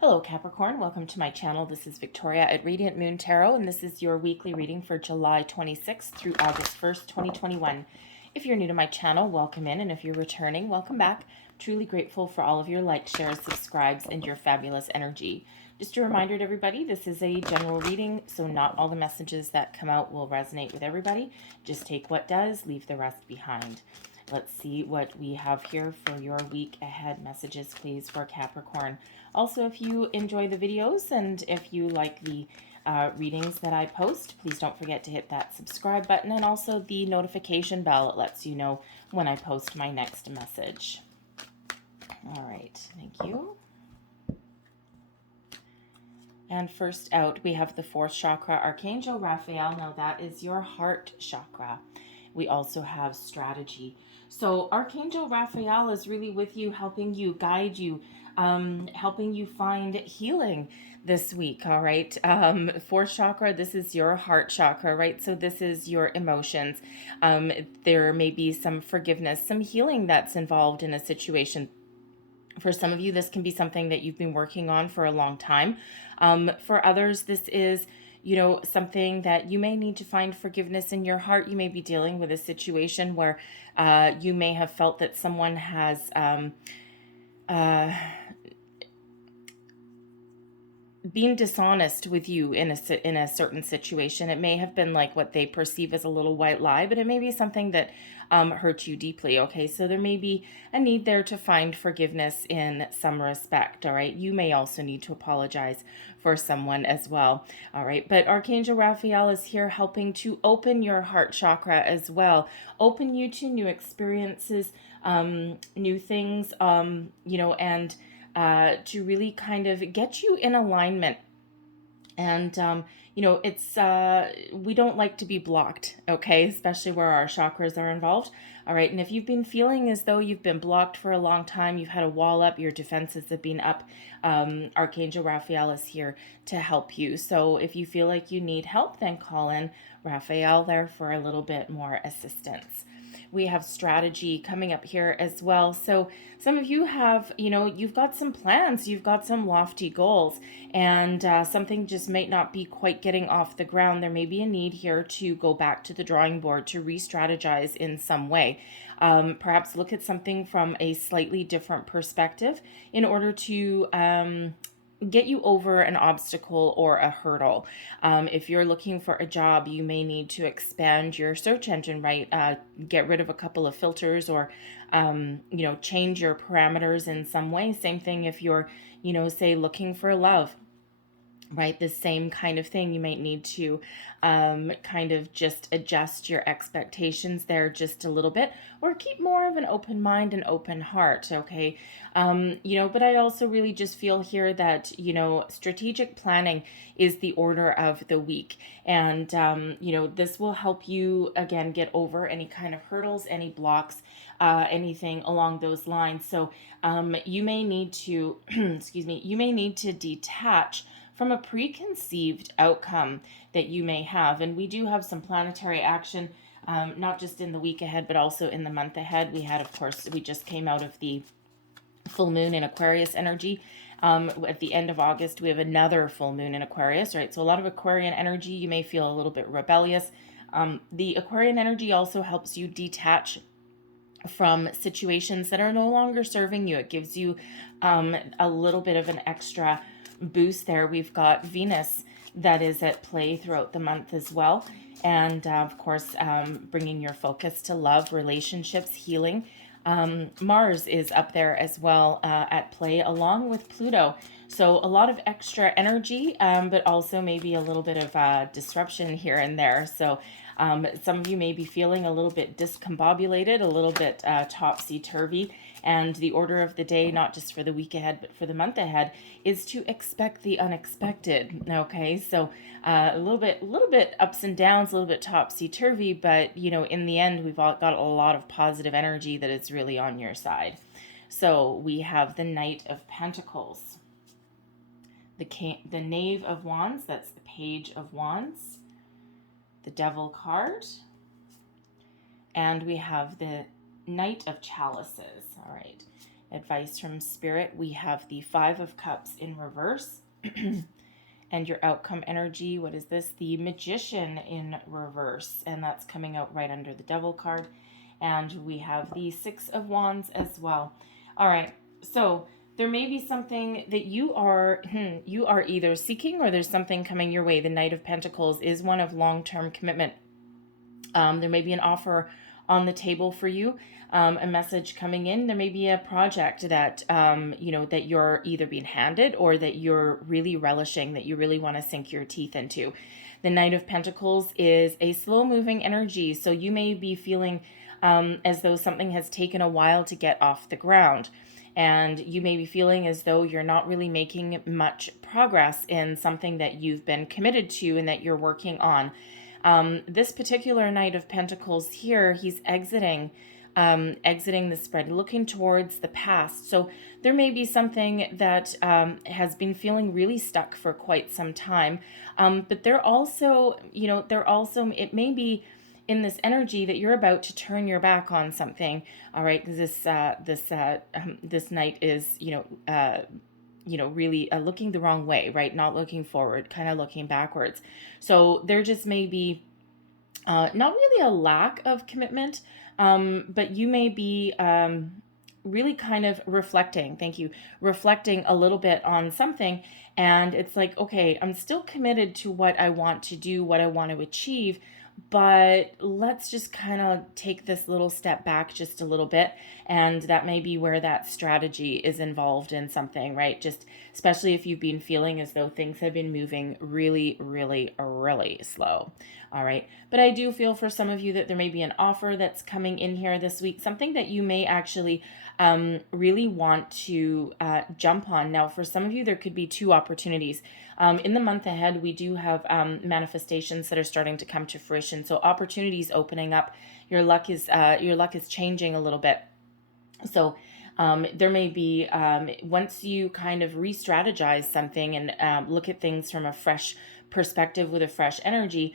Hello Capricorn, welcome to my channel. This is Victoria at Radiant Moon Tarot, and this is your weekly reading for July 26th through August 1st, 2021. If you're new to my channel, welcome in, and if you're returning, welcome back. Truly grateful for all of your likes, shares, subscribes, and your fabulous energy. Just a reminder to everybody, this is a general reading, so not all the messages that come out will resonate with everybody. Just take what does, leave the rest behind. Let's see what we have here for your week ahead messages, please, for Capricorn. Also, if you enjoy the videos and if you like the readings that I post, please don't forget to hit that subscribe button and also the notification bell. It lets you know when I post my next message. All right, thank you. And first out, we have the fourth chakra, Archangel Raphael. Now that is your heart chakra. We also have strategy. So Archangel Raphael is really with you, helping you, guide you, helping you find healing this week, all right? Fourth chakra, this is your heart chakra, right? So this is your emotions. There may be some forgiveness, some healing that's involved in a situation. For some of you, this can be something that you've been working on for a long time. For others, this is something that you may need to find forgiveness in your heart. You may be dealing with a situation where you may have felt that someone has being dishonest with you in a certain situation. It may have been like what they perceive as a little white lie, but it may be something that hurt you deeply. Okay, so there may be a need there to find forgiveness in some respect. All right, you may also need to apologize for someone as well. All right, but Archangel Raphael is here helping to open your heart chakra as well, open you to new experiences, new things, and to really kind of get you in alignment. And, it's, we don't like to be blocked, okay, especially where our chakras are involved. All right. And if you've been feeling as though you've been blocked for a long time, you've had a wall up, your defenses have been up, Archangel Raphael is here to help you. So if you feel like you need help, then call in Raphael there for a little bit more assistance. We have strategy coming up here as well. So some of you have, you've got some plans, you've got some lofty goals, and something just might not be quite getting off the ground. There may be a need here to go back to the drawing board, to re-strategize in some way. Perhaps look at something from a slightly different perspective in order to get you over an obstacle or a hurdle. If you're looking for a job, you may need to expand your search engine, right? Get rid of a couple of filters or, change your parameters in some way. Same thing if you're, say looking for love. Right, the same kind of thing. You might need to kind of just adjust your expectations there just a little bit, or keep more of an open mind and open heart. Okay, but I also really just feel here that strategic planning is the order of the week, and this will help you again get over any kind of hurdles, any blocks, anything along those lines. So you may need to excuse me, you may need to detach from a preconceived outcome that you may have. And we do have some planetary action, not just in the week ahead, but also in the month ahead. We had, of course, we just came out of the full moon in Aquarius energy. At the end of August, we have another full moon in Aquarius, right? So a lot of Aquarian energy, you may feel a little bit rebellious. The Aquarian energy also helps you detach from situations that are no longer serving you. It gives you a little bit of an extra boost there. We've got Venus that is at play throughout the month as well, and of course bringing your focus to love, relationships, healing. Mars is up there as well at play, along with Pluto. So a lot of extra energy, but also maybe a little bit of disruption here and there. So some of you may be feeling a little bit discombobulated, a little bit topsy-turvy. And the order of the day, not just for the week ahead, but for the month ahead, is to expect the unexpected. Okay, so a little bit ups and downs, a little bit topsy-turvy, but in the end, we've all got a lot of positive energy that is really on your side. So we have the Knight of Pentacles, the Knave of Wands, that's the Page of Wands, the Devil card, and we have the Knight of Chalices. All right. advice from Spirit, we have the Five of Cups in reverse. And your outcome energy, what is this? The Magician in reverse, and that's coming out right under the Devil card. And we have the Six of Wands as well. All right, so there may be something that you are either seeking, or there's something coming your way. The Knight of Pentacles is one of long-term commitment. There may be an offer on the table for you, a message coming in. There may be a project that that you're either being handed, or that you're really relishing, that you really want to sink your teeth into. The Knight of Pentacles is a slow-moving energy, so you may be feeling as though something has taken a while to get off the ground. And you may be feeling as though you're not really making much progress in something that you've been committed to and that you're working on. This particular Knight of Pentacles here, he's exiting the spread, looking towards the past. So there may be something that has been feeling really stuck for quite some time. But it may be in this energy that you're about to turn your back on something. All right, this Knight is, really looking the wrong way, right? Not looking forward, kind of looking backwards. So there just may be not really a lack of commitment, but you may be really kind of reflecting a little bit on something. And it's like, okay, I'm still committed to what I want to do, what I want to achieve, but let's just kind of take this little step back just a little bit. And that may be where that strategy is involved in something, right? Just especially if you've been feeling as though things have been moving really, really, really slow. All right. But I do feel for some of you that there may be an offer that's coming in here this week, something that you may actually really want to jump on. Now, for some of you, there could be two opportunities. In the month ahead, we do have manifestations that are starting to come to fruition. So opportunities opening up. Your luck is changing a little bit. So there may be, once you kind of re-strategize something and look at things from a fresh perspective with a fresh energy,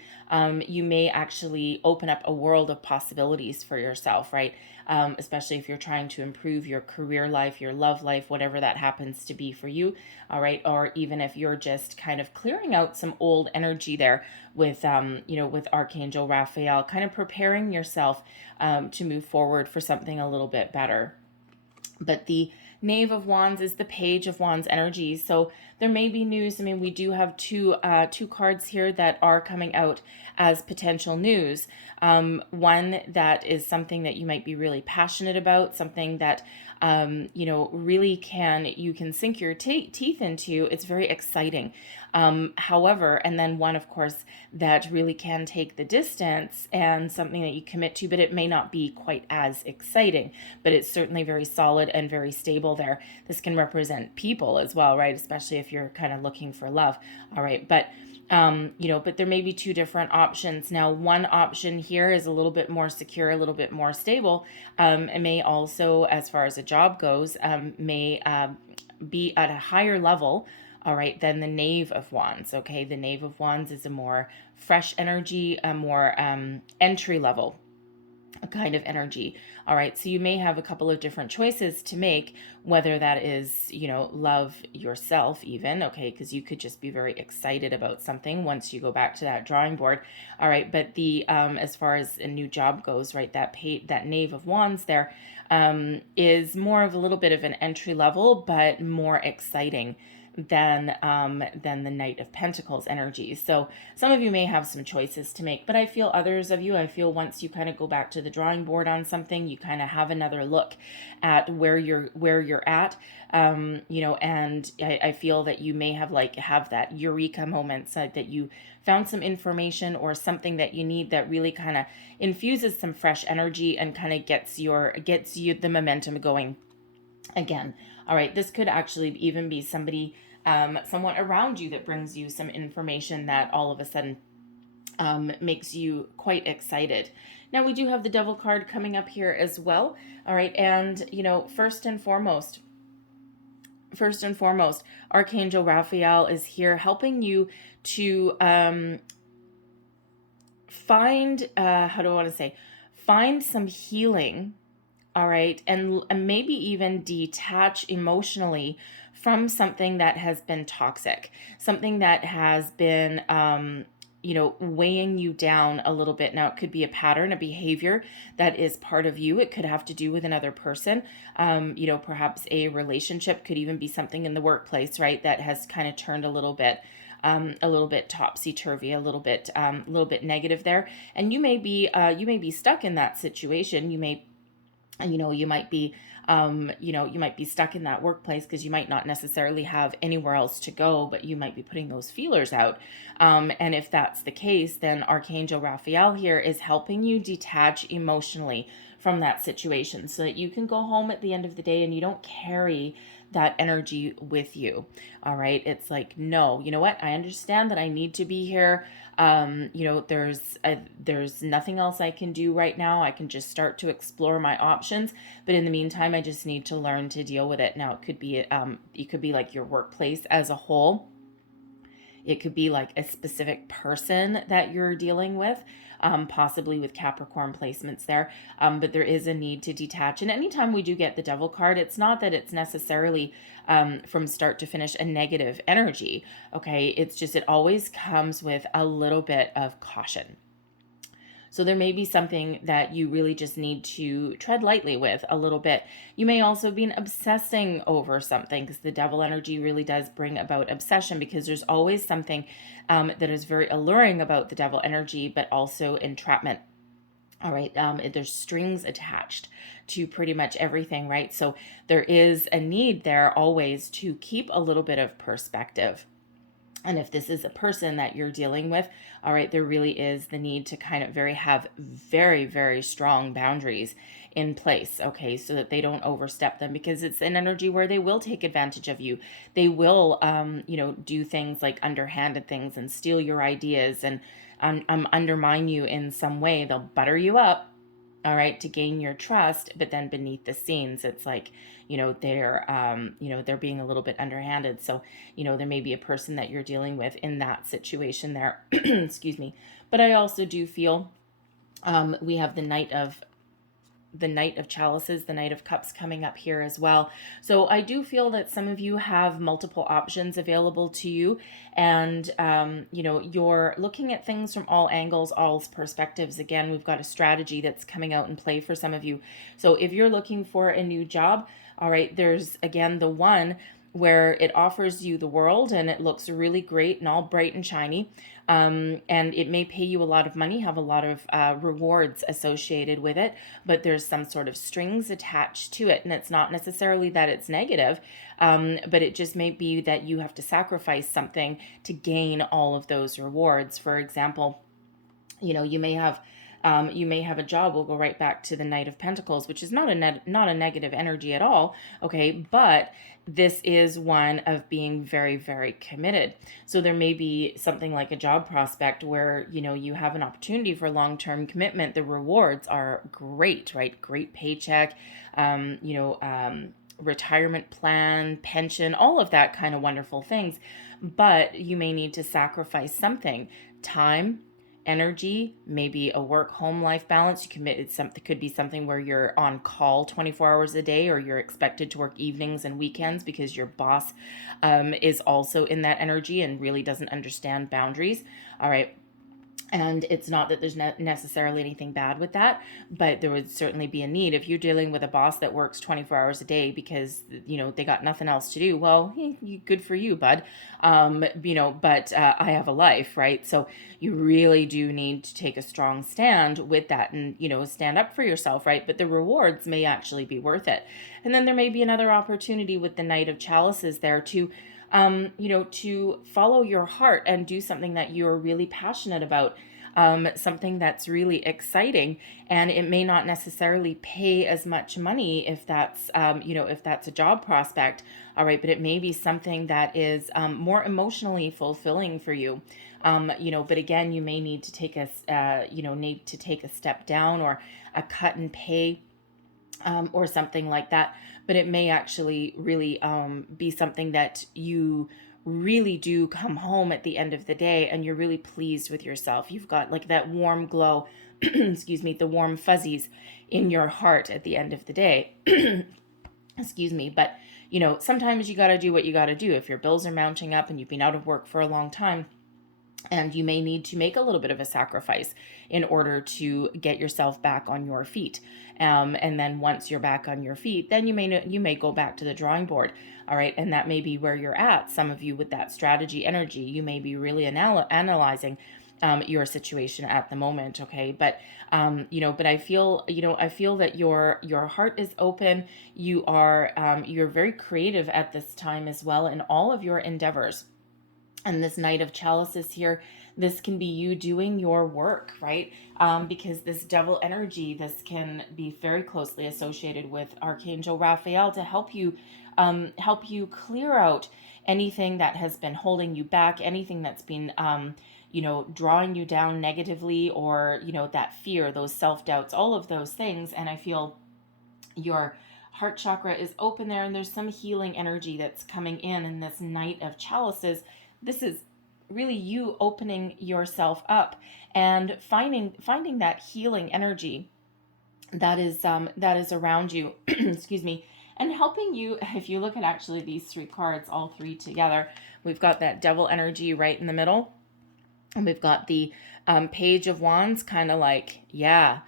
you may actually open up a world of possibilities for yourself, right? Especially if you're trying to improve your career life, your love life, whatever that happens to be for you, all right? Or even if you're just kind of clearing out some old energy there with, with Archangel Raphael, kind of preparing yourself to move forward for something a little bit better. But the Knave of Wands is the Page of Wands energy. So there may be news. I mean, we do have two cards here that are coming out as potential news. One that is something that you might be really passionate about, something that really you can sink your teeth into. It's very exciting. However, and then one, of course, that really can take the distance and something that you commit to, but it may not be quite as exciting, but it's certainly very solid and very stable there. This can represent people as well, right? Especially if you're kind of looking for love. All right. But but there may be two different options. Now, one option here is a little bit more secure, a little bit more stable. It may also, as far as a job goes, may be at a higher level, all right, than the Knave of Wands. Okay, the Knave of Wands is a more fresh energy, a more entry level kind of energy. All right, so you may have a couple of different choices to make, whether that is, love yourself even, okay, because you could just be very excited about something once you go back to that drawing board. All right, but the as far as a new job goes, right, that Knave of Wands there is more of a little bit of an entry level, but more exciting than the Knight of Pentacles energy. So some of you may have some choices to make, but I feel once you kind of go back to the drawing board on something, you kind of have another look at where you're at, and I feel that you may have that eureka moment, so that you found some information or something that you need that really kind of infuses some fresh energy and kind of gets you the momentum going again. All right, this could actually even be somebody, someone around you that brings you some information that all of a sudden makes you quite excited. Now, we do have the Devil card coming up here as well. All right, and first and foremost, Archangel Raphael is here helping you to find some healing All right. And maybe even detach emotionally from something that has been toxic, something that has been, weighing you down a little bit. Now, it could be a pattern, a behavior that is part of you. It could have to do with another person. Perhaps a relationship, could even be something in the workplace, right? That has kind of turned a little bit topsy turvy, a little bit negative there. And you may be stuck in that situation. You might be you might be stuck in that workplace because you might not necessarily have anywhere else to go, but you might be putting those feelers out. And if that's the case, then Archangel Raphael here is helping you detach emotionally from that situation so that you can go home at the end of the day and you don't carry that energy with you. All right. It's like, no, you know what? I understand that I need to be here. There's nothing else I can do right now. I can just start to explore my options, but in the meantime, I just need to learn to deal with it. Now, it could be like your workplace as a whole. It could be like a specific person that you're dealing with, possibly with Capricorn placements there. But there is a need to detach. And anytime we do get the Devil card, it's not that it's necessarily from start to finish a negative energy. Okay. It's just, it always comes with a little bit of caution. So there may be something that you really just need to tread lightly with a little bit. You may also be obsessing over something, because the Devil energy really does bring about obsession, because there's always something that is very alluring about the Devil energy, but also entrapment. All right. There's strings attached to pretty much everything, right? So there is a need there always to keep a little bit of perspective. And if this is a person that you're dealing with, all right, there really is the need to kind of have very, very strong boundaries in place, okay, so that they don't overstep them, because it's an energy where they will take advantage of you. They will, do things like underhanded things and steal your ideas and undermine you in some way. They'll butter you up, all right, to gain your trust, but then beneath the scenes, it's like, they're being a little bit underhanded. So, there may be a person that you're dealing with in that situation there. Excuse me. But I also do feel we have the Knight of Chalices, the Knight of Cups coming up here as well. So I do feel that some of you have multiple options available to you, and you're looking at things from all angles, all perspectives. Again, we've got a strategy that's coming out in play for some of you. So if you're looking for a new job, all right, there's again the one where it offers you the world and it looks really great and all bright and shiny. And it may pay you a lot of money, have a lot of rewards associated with it, but there's some sort of strings attached to it. And it's not necessarily that it's negative, but it just may be that you have to sacrifice something to gain all of those rewards. For example, you may have a job. We'll go right back to the Knight of Pentacles, which is not a negative energy at all. Okay. But this is one of being very, very committed. So there may be something like a job prospect where, you have an opportunity for long-term commitment. The rewards are great, right? Great paycheck, retirement plan, pension, all of that kind of wonderful things. But you may need to sacrifice something: time, energy, maybe a work home life balance. It could be something where you're on call 24 hours a day, or you're expected to work evenings and weekends because your boss is also in that energy and really doesn't understand boundaries. All right. And it's not that there's necessarily anything bad with that, but there would certainly be a need. If you're dealing with a boss that works 24 hours a day because, they got nothing else to do, well, good for you, bud. But I have a life, right? So you really do need to take a strong stand with that and, stand up for yourself, right? But the rewards may actually be worth it. And then there may be another opportunity with the Knight of Chalices there to follow your heart and do something that you're really passionate about, something that's really exciting. And it may not necessarily pay as much money if that's a job prospect. All right. But it may be something that is more emotionally fulfilling for you. But again, you may need to take a step down, or a cut and pay, or something like that. But it may actually really be something that you really do come home at the end of the day and you're really pleased with yourself. You've got like that warm glow excuse me, the warm fuzzies in your heart at the end of the day. Excuse me. But, sometimes you got to do what you got to do. If your bills are mounting up and you've been out of work for a long time, and you may need to make a little bit of a sacrifice in order to get yourself back on your feet. And then once you're back on your feet, then you may go back to the drawing board. All right. And that may be where you're at. Some of you with that strategy energy, you may be really analyzing your situation at the moment. Okay. But, but I feel that your heart is open. You're very creative at this time as well in all of your endeavors. And this Knight of Chalices here, this can be you doing your work, right? Because this devil energy, this can be very closely associated with Archangel Raphael to help you clear out anything that has been holding you back, anything that's been, drawing you down negatively, or, that fear, those self-doubts, all of those things. And I feel your heart chakra is open there, and there's some healing energy that's coming in this Knight of Chalices. This is really you opening yourself up and finding that healing energy that is around you. Excuse me. And helping you. If you look at actually these three cards, all three together, we've got that devil energy right in the middle, and we've got the Page of Wands, kind of like, yeah,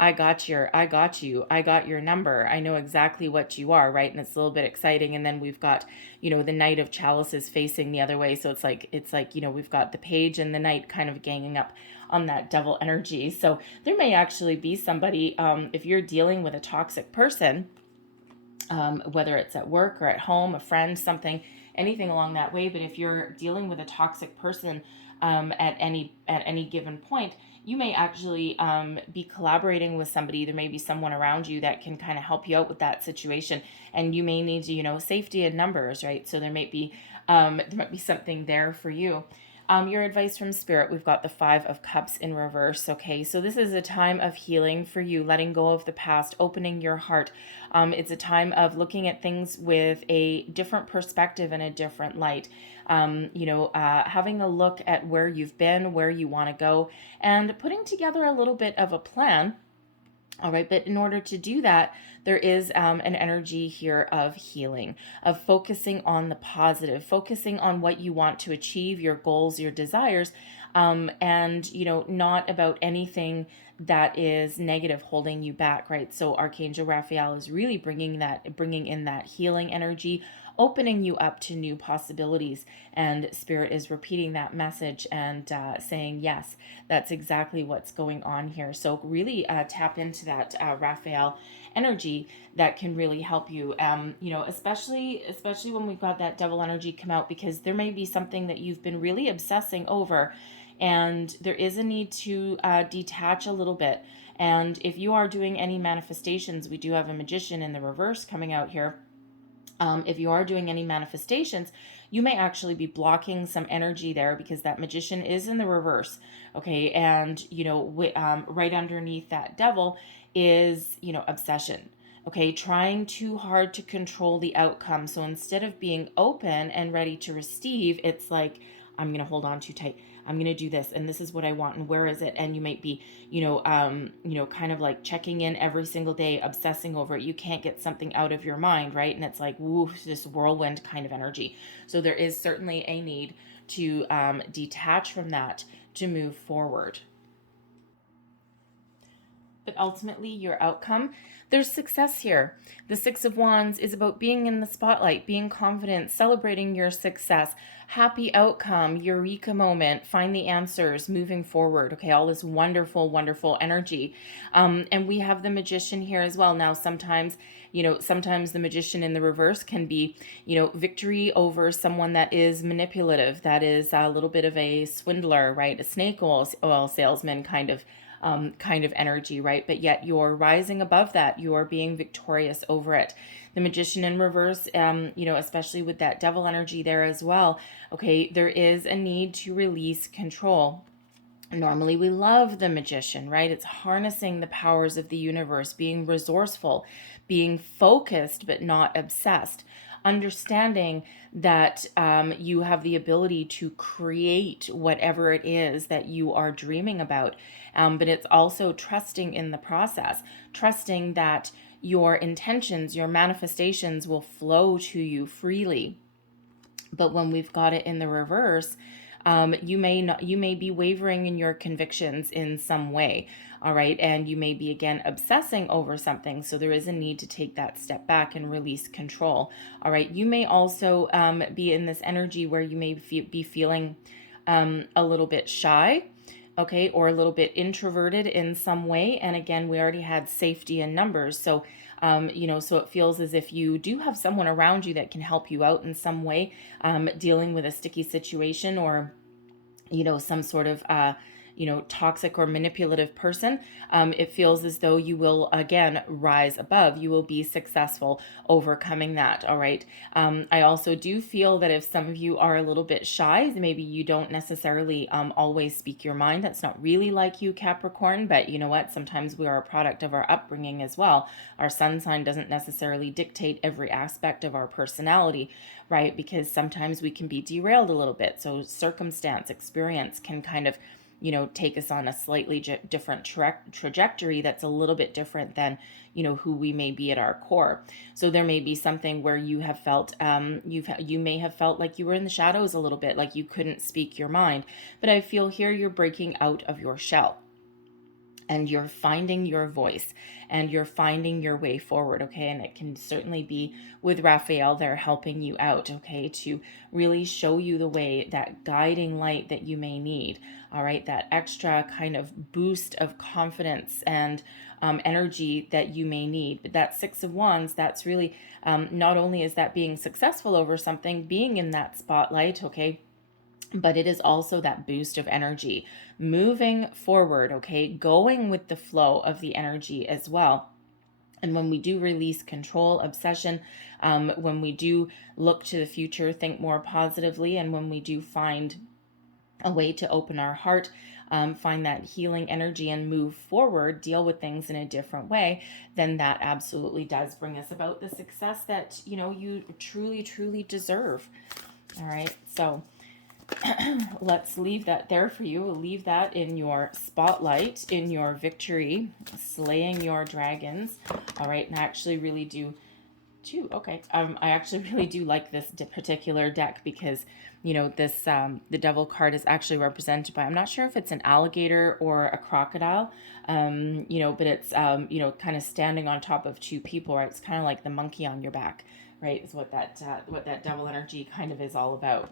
I got you. I got your number. I know exactly what you are, right? And it's a little bit exciting. And then we've got, the Knight of Chalices facing the other way. So it's like, we've got the Page and the Knight kind of ganging up on that devil energy. So there may actually be somebody, if you're dealing with a toxic person, whether it's at work or at home, a friend, something, anything along that way. But if you're dealing with a toxic person at any given point, you may actually be collaborating with somebody. There may be someone around you that can kind of help you out with that situation, and you may need to, safety in numbers, right? So there might be something there for you. Your advice from Spirit, we've got the Five of Cups in reverse. Okay, so this is a time of healing for you, letting go of the past, opening your heart. It's a time of looking at things with a different perspective and a different light. Having a look at where you've been, where you want to go, and putting together a little bit of a plan. All right, but in order to do that, there is an energy here of healing, of focusing on the positive, focusing on what you want to achieve, your goals, your desires, and, not about anything that is negative holding you back, right? So Archangel Raphael is really bringing in that healing energy, opening you up to new possibilities. And Spirit is repeating that message and saying, yes, that's exactly what's going on here. So really tap into that Raphael energy that can really help you, especially when we've got that devil energy come out, because there may be something that you've been really obsessing over, and there is a need to detach a little bit. And if you are doing any manifestations, we do have a Magician in the reverse coming out here. If you are doing any manifestations, you may actually be blocking some energy there, because that Magician is in the reverse. Okay. And, right underneath that devil is, obsession. Okay. Trying too hard to control the outcome. So instead of being open and ready to receive, it's like, I'm going to hold on too tight. I'm going to do this, and this is what I want, and where is it? And you might be, kind of like checking in every single day, obsessing over it. You can't get something out of your mind, right? And it's like, woo, this whirlwind kind of energy. So there is certainly a need to detach from that to move forward. But ultimately, your outcome, there's success here. The Six of Wands is about being in the spotlight, being confident, celebrating your success, happy outcome, eureka moment, find the answers, moving forward. Okay, all this wonderful, wonderful energy. And we have the Magician here as well. Now, sometimes the Magician in the reverse can be, victory over someone that is manipulative, that is a little bit of a swindler, right? A snake oil salesman kind of energy, right? But yet you're rising above that. You're being victorious over it. The Magician in reverse, especially with that devil energy there as well. Okay, there is a need to release control. Normally we love the Magician, right? It's harnessing the powers of the universe, being resourceful, being focused but not obsessed, understanding that you have the ability to create whatever it is that you are dreaming about. But it's also trusting in the process, trusting that your intentions, your manifestations will flow to you freely. But when we've got it in the reverse, you may be wavering in your convictions in some way. All right. And you may be again obsessing over something. So there is a need to take that step back and release control. All right. You may also be in this energy where you may be feeling a little bit shy, okay, or a little bit introverted in some way. And again, we already had safety in numbers. So, so it feels as if you do have someone around you that can help you out in some way, dealing with a sticky situation, or, some sort of, toxic or manipulative person. It feels as though you will again rise above. You will be successful overcoming that. All right. I also do feel that if some of you are a little bit shy, maybe you don't necessarily always speak your mind. That's not really like you, Capricorn, but you know what? Sometimes we are a product of our upbringing as well. Our sun sign doesn't necessarily dictate every aspect of our personality, right? Because sometimes we can be derailed a little bit. So circumstance, experience can kind of take us on a slightly different trajectory that's a little bit different than, who we may be at our core. So there may be something where you have felt, you may have felt like you were in the shadows a little bit, like you couldn't speak your mind. But I feel here you're breaking out of your shell, and you're finding your voice, and you're finding your way forward, okay? And it can certainly be with Raphael there helping you out, okay, to really show you the way, that guiding light that you may need, all right? That extra kind of boost of confidence and energy that you may need. But that Six of Wands, that's really, not only is that being successful over something, being in that spotlight, okay, but it is also that boost of energy moving forward, okay, going with the flow of the energy as well. And when we do release control, obsession, when we do look to the future, think more positively, and when we do find a way to open our heart, find that healing energy and move forward, deal with things in a different way, then that absolutely does bring us about the success that, you truly, truly deserve. All right. So let's leave that there for you. We'll leave that in your spotlight, in your victory, slaying your dragons. All right. And I actually really do too. Okay. I actually really do like this particular deck because, this, the devil card is actually represented by, I'm not sure if it's an alligator or a crocodile, but it's, kind of standing on top of two people, right? It's kind of like the monkey on your back, right? Is what that devil energy kind of is all about.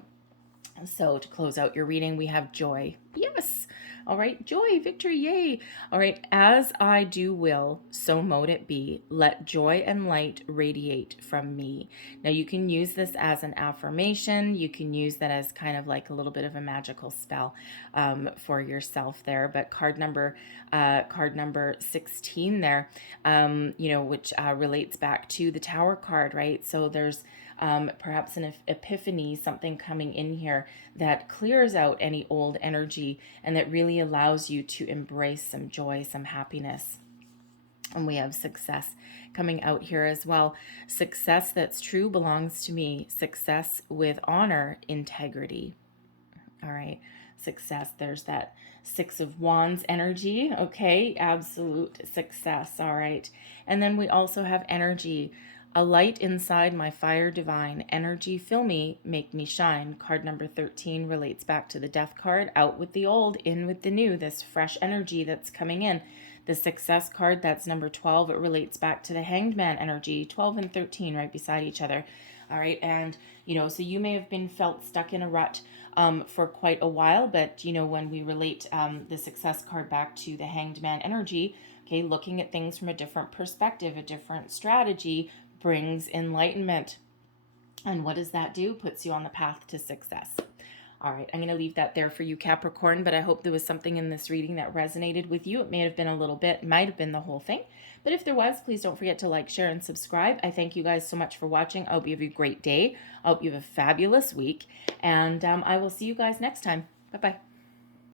So to close out your reading, we have joy. Yes. All right. Joy, victory, yay. All right. As I do will, so mote it be. Let joy and light radiate from me. Now you can use this as an affirmation. You can use that as kind of like a little bit of a magical spell for yourself there. But card number 16 there, which relates back to the Tower card, right? So there's perhaps an epiphany, something coming in here that clears out any old energy and that really allows you to embrace some joy, some happiness. And we have success coming out here as well. Success that's true belongs to me. Success with honor, integrity. All right. Success. There's that Six of Wands energy. Okay. Absolute success. All right. And then we also have energy. A light inside my fire divine. Energy fill me, make me shine. Card number 13 relates back to the death card. Out with the old, in with the new. This fresh energy that's coming in. The success card, that's number 12. It relates back to the hanged man energy. 12 and 13 right beside each other. All right. And, so you may have been felt stuck in a rut for quite a while. But, when we relate the success card back to the hanged man energy, okay, looking at things from a different perspective, a different strategy, brings enlightenment. And what does that do? Puts you on the path to success. All right, I'm going to leave that there for you, Capricorn, but I hope there was something in this reading that resonated with you. It may have been a little bit, might have been the whole thing, but if there was, please don't forget to like, share, and subscribe. I thank you guys so much for watching. I hope you have a great day. I hope you have a fabulous week, and I will see you guys next time. Bye-bye.